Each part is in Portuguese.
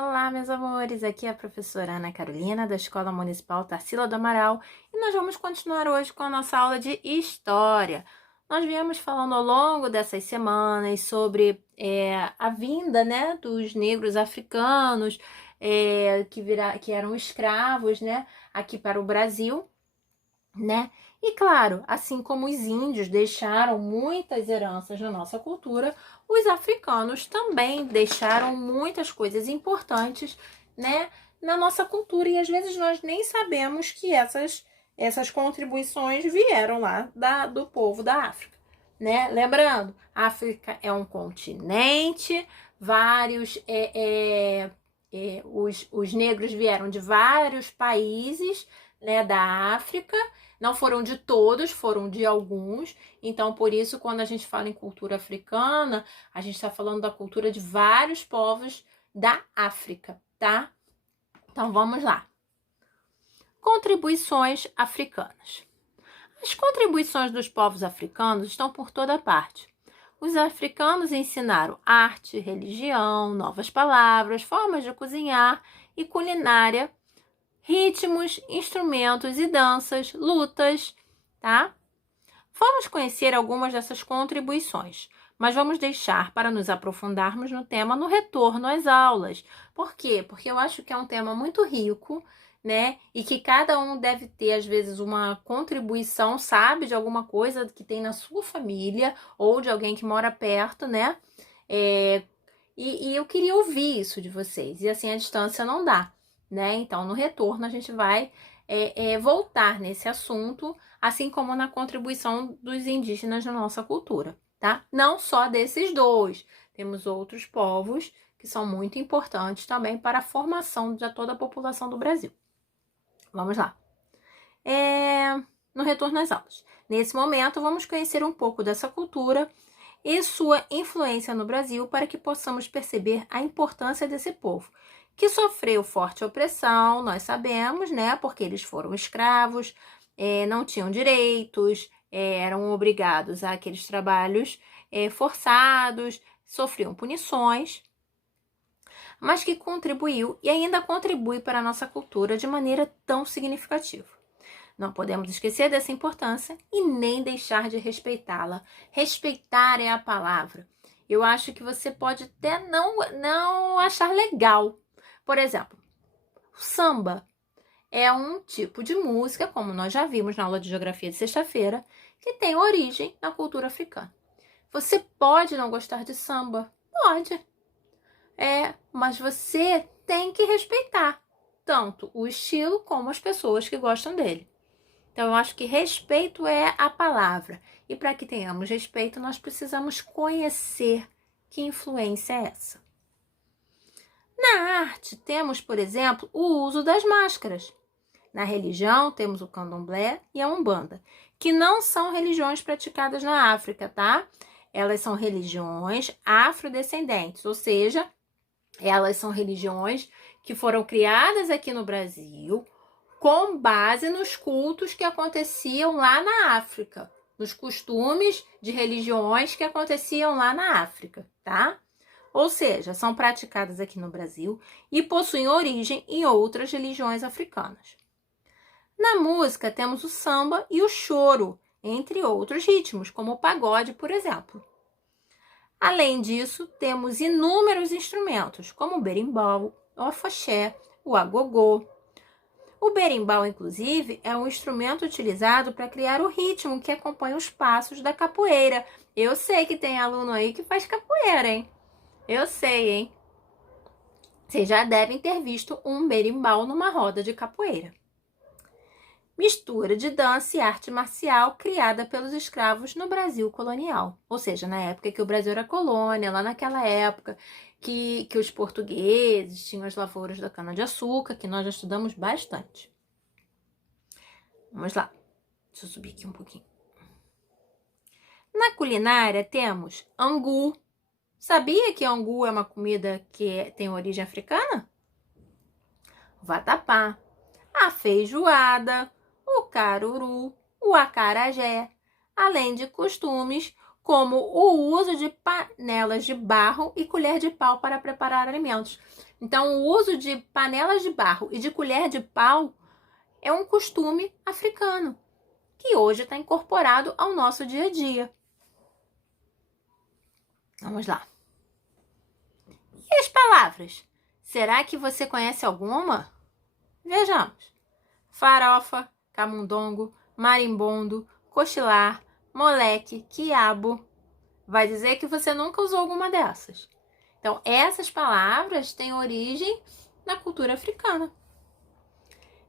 Olá, meus amores! Aqui é a professora Ana Carolina, da Escola Municipal Tarsila do Amaral, e nós vamos continuar hoje com a nossa aula de História. Nós viemos falando ao longo dessas semanas sobre a vinda, né, dos negros africanos que eram escravos, né, aqui para o Brasil, né? E claro, assim como os índios deixaram muitas heranças na nossa cultura, os africanos também deixaram muitas coisas importantes, né, na nossa cultura, e às vezes nós nem sabemos que essas contribuições vieram lá do povo da África, né? Lembrando, a África é um continente, os negros vieram de vários países, né, da África. Não foram de todos, foram de alguns. Então, por isso, quando a gente fala em cultura africana, a gente está falando da cultura de vários povos da África, tá? Então, vamos lá. Contribuições africanas. As contribuições dos povos africanos estão por toda parte. Os africanos ensinaram arte, religião, novas palavras, formas de cozinhar e culinária, ritmos, instrumentos e danças, lutas, tá? Vamos conhecer algumas dessas contribuições, mas vamos deixar para nos aprofundarmos no tema no retorno às aulas. Por quê? Porque eu acho que é um tema muito rico, né? E que cada um deve ter, às vezes, uma contribuição, sabe, de alguma coisa que tem na sua família ou de alguém que mora perto, né? E eu queria ouvir isso de vocês. E assim, a distância não dá, né? Então, no retorno, a gente vai voltar nesse assunto, assim como na contribuição dos indígenas na nossa cultura, tá? Não só desses dois. Temos outros povos que são muito importantes também para a formação de toda a população do Brasil. Vamos lá. No retorno às aulas. Nesse momento, vamos conhecer um pouco dessa cultura e sua influência no Brasil para que possamos perceber a importância desse povo, que sofreu forte opressão, nós sabemos, né? Porque eles foram escravos, não tinham direitos, eram obrigados a aqueles trabalhos forçados, sofriam punições, mas que contribuiu e ainda contribui para a nossa cultura de maneira tão significativa. Não podemos esquecer dessa importância e nem deixar de respeitá-la. Respeitar é a palavra. Eu acho que você pode até não achar legal. Por exemplo, o samba é um tipo de música, como nós já vimos na aula de geografia de sexta-feira, que tem origem na cultura africana. Você pode não gostar de samba? Pode. Mas você tem que respeitar tanto o estilo como as pessoas que gostam dele. Então, eu acho que respeito é a palavra. E para que tenhamos respeito, nós precisamos conhecer que influência é essa. Na arte, temos, por exemplo, o uso das máscaras. Na religião, temos o candomblé e a umbanda, que não são religiões praticadas na África, tá? Elas são religiões afrodescendentes, ou seja, elas são religiões que foram criadas aqui no Brasil com base nos cultos que aconteciam lá na África, nos costumes de religiões que aconteciam lá na África, tá? Ou seja, são praticadas aqui no Brasil e possuem origem em outras religiões africanas. Na música, temos o samba e o choro, entre outros ritmos, como o pagode, por exemplo. Além disso, temos inúmeros instrumentos, como o berimbau, o afoxé, o agogô. O berimbau, inclusive, é um instrumento utilizado para criar o ritmo que acompanha os passos da capoeira. Eu sei que tem aluno aí que faz capoeira, hein? Eu sei, hein? Vocês já devem ter visto um berimbau numa roda de capoeira. Mistura de dança e arte marcial criada pelos escravos no Brasil colonial. Ou seja, na época que o Brasil era colônia, lá naquela época que os portugueses tinham as lavouras da cana-de-açúcar, que nós já estudamos bastante. Vamos lá. Deixa eu subir aqui um pouquinho. Na culinária temos angu. Sabia que angu é uma comida que tem origem africana? O vatapá, a feijoada, o caruru, o acarajé, além de costumes como o uso de panelas de barro e colher de pau para preparar alimentos. Então, o uso de panelas de barro e de colher de pau é um costume africano, que hoje está incorporado ao nosso dia a dia. Vamos lá. E as palavras? Será que você conhece alguma? Vejamos. Farofa, camundongo, marimbondo, cochilar, moleque, quiabo. Vai dizer que você nunca usou alguma dessas. Então, essas palavras têm origem na cultura africana.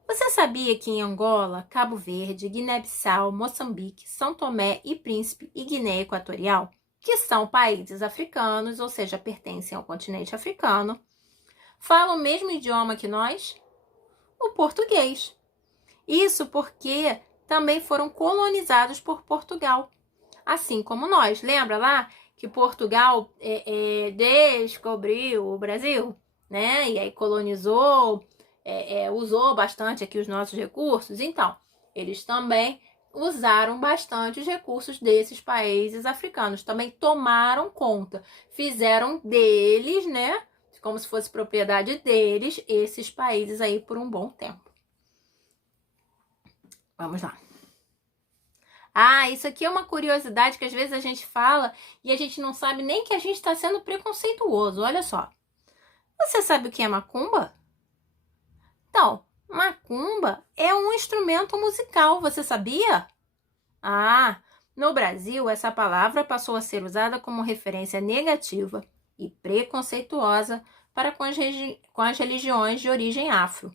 Você sabia que em Angola, Cabo Verde, Guiné-Bissau, Moçambique, São Tomé e Príncipe e Guiné Equatorial, que são países africanos, ou seja, pertencem ao continente africano, falam o mesmo idioma que nós? O português. Isso porque também foram colonizados por Portugal, assim como nós. Lembra lá que Portugal descobriu o Brasil, né? E aí colonizou, usou bastante aqui os nossos recursos. Então, eles também usaram bastante os recursos desses países africanos. Também tomaram conta, fizeram deles, né? Como se fosse propriedade deles, esses países aí por um bom tempo. Vamos lá. Ah, isso aqui é uma curiosidade que às vezes a gente fala e a gente não sabe nem que a gente está sendo preconceituoso. Olha só. Você sabe o que é macumba? Então, macumba é um instrumento musical, você sabia? Ah, no Brasil, essa palavra passou a ser usada como referência negativa e preconceituosa para com as religiões de origem afro.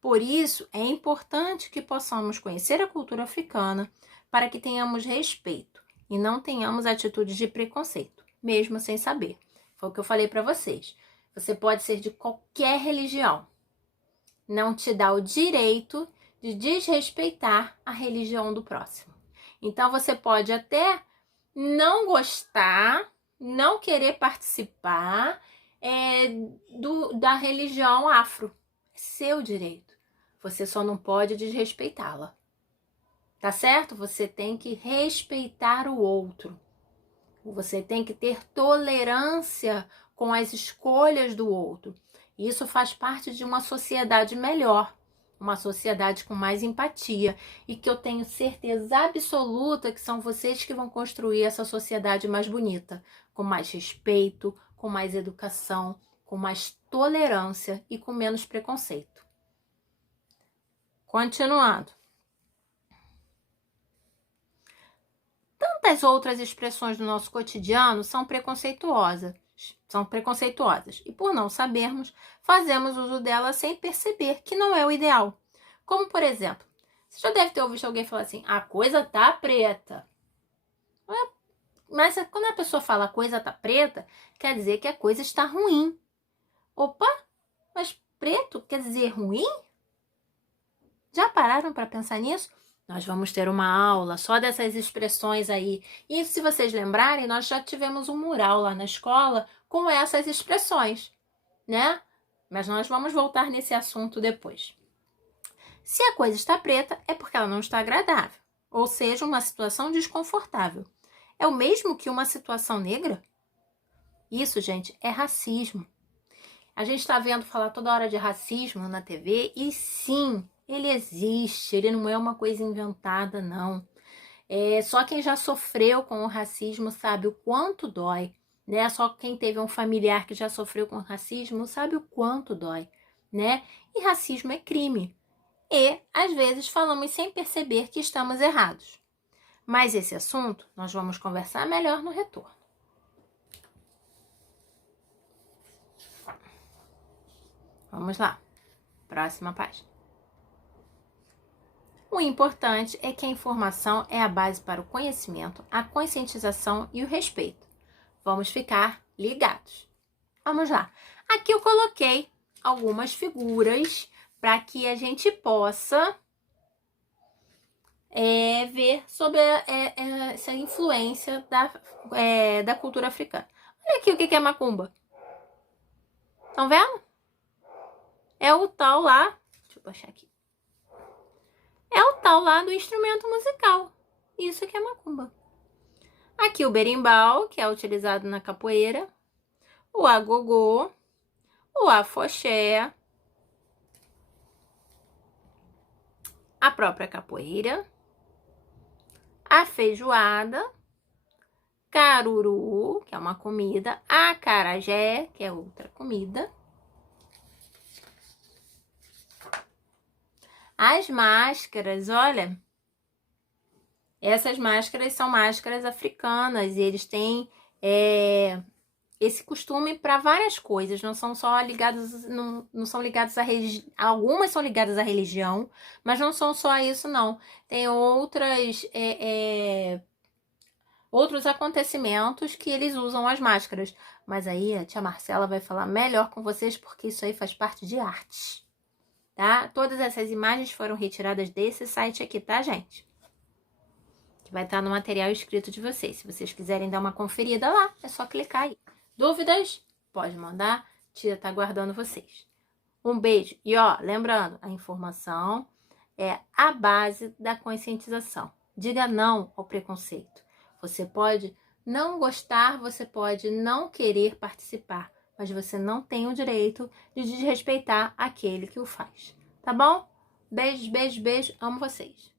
Por isso, é importante que possamos conhecer a cultura africana para que tenhamos respeito e não tenhamos atitudes de preconceito, mesmo sem saber. Foi o que eu falei para vocês. Você pode ser de qualquer religião. Não te dá o direito de desrespeitar a religião do próximo. Então, você pode até não gostar, não querer participar da religião afro. É seu direito. Você só não pode desrespeitá-la. Tá certo? Você tem que respeitar o outro. Você tem que ter tolerância com as escolhas do outro. Isso faz parte de uma sociedade melhor, uma sociedade com mais empatia e que eu tenho certeza absoluta que são vocês que vão construir essa sociedade mais bonita, com mais respeito, com mais educação, com mais tolerância e com menos preconceito. Continuando. Tantas outras expressões do nosso cotidiano são preconceituosas e por não sabermos, fazemos uso delas sem perceber que não é o ideal. Como, por exemplo, você já deve ter ouvido alguém falar assim, a coisa tá preta. Mas quando a pessoa fala a coisa tá preta, quer dizer que a coisa está ruim. Opa, mas preto quer dizer ruim? Já pararam para pensar nisso? Nós vamos ter uma aula só dessas expressões aí. E se vocês lembrarem, nós já tivemos um mural lá na escola com essas expressões, né? Mas nós vamos voltar nesse assunto depois. Se a coisa está preta, é porque ela não está agradável, ou seja, uma situação desconfortável. É o mesmo que uma situação negra? Isso, gente, é racismo. A gente está vendo falar toda hora de racismo na TV e sim, ele existe, ele não é uma coisa inventada, não. Só quem já sofreu com o racismo sabe o quanto dói, né? Só quem teve um familiar que já sofreu com racismo sabe o quanto dói, né? E racismo é crime. E, às vezes, falamos sem perceber que estamos errados. Mas esse assunto nós vamos conversar melhor no retorno. Vamos lá. Próxima página. O importante é que a informação é a base para o conhecimento, a conscientização e o respeito. Vamos ficar ligados. Vamos lá. Aqui eu coloquei algumas figuras para que a gente possa ver sobre essa influência da cultura africana. Olha aqui o que é macumba. Estão vendo? É o tal lá, deixa eu baixar aqui. É o tal lá do instrumento musical. Isso que é macumba. Aqui o berimbau, que é utilizado na capoeira, o agogô, o afoxé, a própria capoeira, a feijoada, caruru, que é uma comida, acarajé, que é outra comida, as máscaras, olha, essas máscaras são máscaras africanas e eles têm esse costume para várias coisas, não são só ligados, não são ligados a religião, algumas são ligadas à religião, mas não são só isso não, tem outros acontecimentos que eles usam as máscaras, mas aí a tia Marcela vai falar melhor com vocês porque isso aí faz parte de arte, tá? Todas essas imagens foram retiradas desse site aqui, tá, gente? Que vai estar no material escrito de vocês. Se vocês quiserem dar uma conferida lá, é só clicar aí. Dúvidas? Pode mandar, tia tá aguardando vocês. Um beijo. E ó, lembrando, a informação é a base da conscientização. Diga não ao preconceito. Você pode não gostar, você pode não querer participar, mas você não tem o direito de desrespeitar aquele que o faz. Tá bom? Beijo, beijo, beijo. Amo vocês.